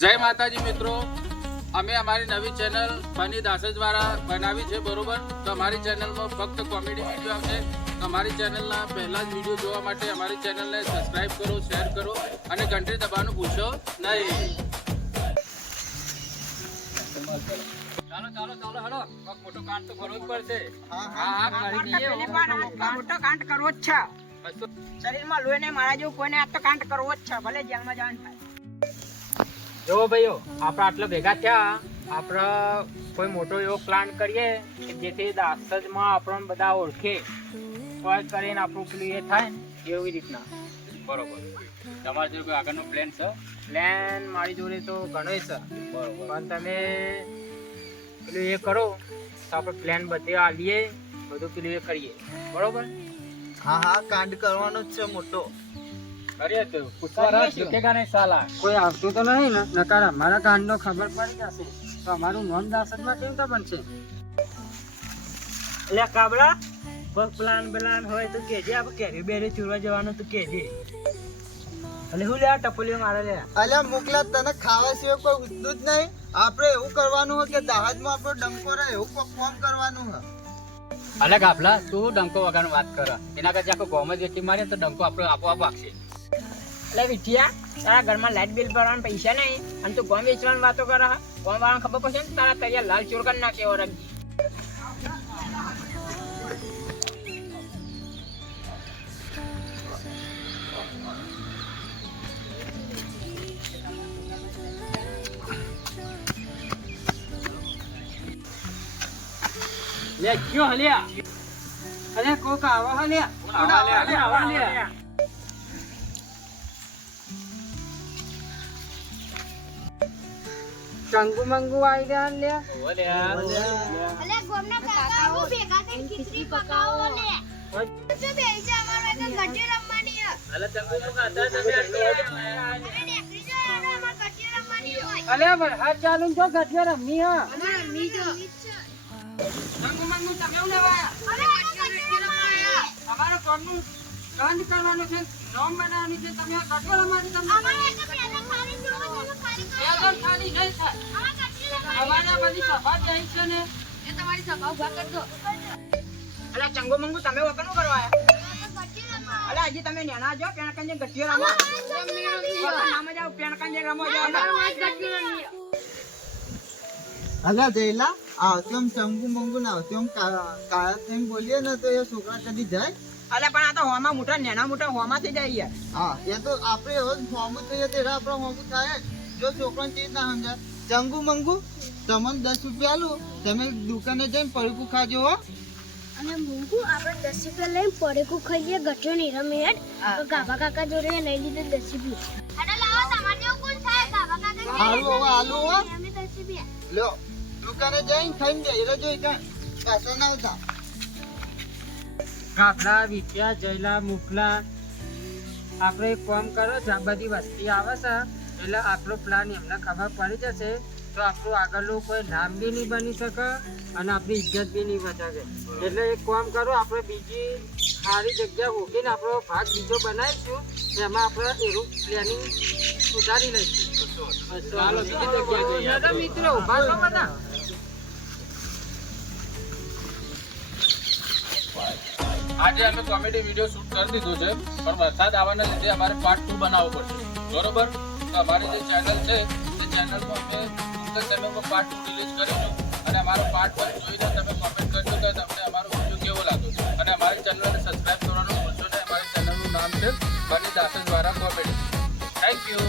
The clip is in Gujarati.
જય માતાજી મિત્રો, અમે અમારી નવી ચેનલ ફની દાસજ દ્વારા બનાવી છે, બરોબર? તો અમારી ચેનલમાં ફક્ત કોમેડી વિડીયો આવશે. તો અમારી ચેનલના પહેલા જ વિડીયો જોવા માટે અમારી ચેનલને સબસ્ક્રાઇબ કરો, શેર કરો અને ઘંટી દબાવવાનું ભૂલશો નહીં. ચાલો ચાલો ચાલો હેલો, મોટો કાંડ તો કરવો જ પડશે. હા કરી દઈએ. મોટો કાંડ કરવો જ છે. શરીરમાં લોહી ને મારા જેવું કોઈને આ તો કાંડ કરવો જ છે, ભલે જેલમાં જવાનું થાય. જો ભાઈઓ, આપણે આટલા ભેગા થયા, આપણે કોઈ મોટો એવો પ્લાન કરીએ કે જેથી દાસજમાં આપણને બધા ઓળખે, કોઈ કરીને આપણું પેલું એ થાય ને એવી રીતના. બરોબર. તમારે જો કોઈ આગળનો પ્લાન છે? પ્લાન મારી જોડે તો ઘણો છે, બરોબર. પણ તમે પેલું એ કરો તો આપણે પ્લાન બધે આલીએ, બધું પેલું એ કરીએ, બરોબર? હા કાંડ કરવાનો જ છે મોટો. કરીએ તો પૂછવા જીતેગા નહીં સાલા. કોઈ આવતું તો નહીં ને, નકાર અમારા કાંડનો ખબર પડી જશે તો અમારું નામ દાસજમાં કેમ તો બનશે. એટલે કાબરા કોઈ પ્લાન બલાન હોય તો કેજે, આપણે કેરી બેરી ચૂરવા જવાનું તો કેજે. એટલે હું લે ટપલીઓ મારે લે. અલ્યા મોકલા, તને ખાવા સિવાય કોઈ ઉઠતું જ નહીં. આપણે એવું કરવાનું હોય કે દહાજમાં આપણો ડંકો રહે એવું કોઈ કામ કરવાનું હોય. અલે ગાભલા, તું ડંકો વગાડવાની વાત કર. એના કરતા આખો ગોમ જ વેચી મારીએ તો ડંકો આપણો આપોઆપ વાગશે. એટલે વિઠિયા, તારા ઘરમાં લાઈટ બિલ ભરવાના પૈસા નહીં અને તું ગોમ વેચવાની વાતો કરે. ગોમ વાળાને ખબર પડશે ને તારા તૈયાર લાલ ચોર કરી નાખે એવો રંગ. લે કયો હલ્યા, અરે કોક આવો હલ્યા, આવો હલ્યા. ચંગુ મંગુ આવી ગયા લે. અલે ગોમના કાકા આવો ભેગા થઈને ખીચડી પકાવો લે. તો બેહી જા, અમાર વાગે ગઢી રમવાની હે. અલે ચંગુ મંગુ હતા તમે અમે નેકરી જાય અને અમાર ગઢી રમવાની હોય. અલે વરહાદ ચાલુ જો ગઠિયા રમી હા. અમાર રમી જો. ચંગુ મંગુ તમે એવું લેવાયા. અમે ગઢી રમવાની. અમારો કામનું કાંડ કરવાનું છે, નામ બનાવવાનું છે, તમે ગઠિયા રમવાની તમને અમાર એક પેલા ખાલી જો તમે ખાલી કરો. આગળ ખાલી નહીં થાય. અમાર ગઢી રમવાની. અમારે બધી સભા જાય છે ને. એ તમારી સભા ઉભા કરજો. અલે ચંગો મંગુ તમે વગરનું કરવા આયા? ગઢી રમવા. અલે હજી તમે નેના જો પેણ કંજે ગઠિયો રમો. નામ જાવ પેણ કંજે રમો જાવ. અમાર વાજ ગઢી રમી. અલ્યા જયલા, આવતી આમ ચંગુ મંગુ ના આવતી આમ કાળા થઈને બોલીએ ને તો એ છોકરા કદી જાય. અલે પણ આ તો હોમાં મોટા નેના મોટા હોમાં થઈ જાય યાર. હા, એ તો આપણે એવો જ હોમું થઈએ તેરા આપણે હોમું થાય જ. જો છોકરાને ચીજ ના સમજાય. ચંગુ મંગુ, તમને 10 રૂપિયા આલું, તમે દુકાને જઈને પડીકું ખાજો હો. અને મુંગુ આપણે 10 રૂપિયા લઈને પડેકું ખાઈએ, ગઠિયો નહીં રમી હેડ. તો ગાભા કાકા જોડે લઈ લીધે 10 રૂપિયા. અને લાવો તમારે જેવું કોણ થાય ગાભા કાકા? આલુ હો, આલુ હો. અમે 10 રૂપિયા. લ્યો, દુકાને જઈને ખાઈને જાય જોઈ કાંઈ પાછો ના આવતા. કાફલા વિદ્યા જયલા મુકલા આપણે એક કામ કરો છો, આ બધી વસ્તી આવે છે એટલે આપણો પ્લાન એમને ખબર પડી જશે તો આપણું આગળનું કોઈ નામ બી નહીં બની શકે અને આપણી ઇજ્જત બી નહીં બચાવે. એટલે એક કામ કરો, આપણે બીજી સારી જગ્યા મૂકીને આપણો ભાગ બીજો બનાવીશું, એમાં આપણે એવું પ્લાનિંગ સુધારી લઈશું. ચાલો બીજી જગ્યાએ જઈએ. તો મિત્રો ઉભા છો બધા. આજે અમે કોમેડી વિડીયો શૂટ કરી દીધો છે, પણ વરસાદ આવવાના લીધે અમારે પાર્ટ 2 બનાવવો પડશે, બરોબર? તો અમારી જે ચેનલ છે તે ચેનલમાં અમે ટૂંક સમયમાં પાર્ટ 2 રિલીઝ કરીશું અને અમારો પાર્ટ 1 જોઈને તમે કોમેન્ટ કરજો કે તમને અમારો વિડીયો કેવો લાગ્યો અને અમારી ચેનલને સબસ્ક્રાઇબ કરવાનું ભૂલશો નહીં. અમારી ચેનલનું નામ છે ફની દાસજ દ્વારા કોમેડી. Thank you.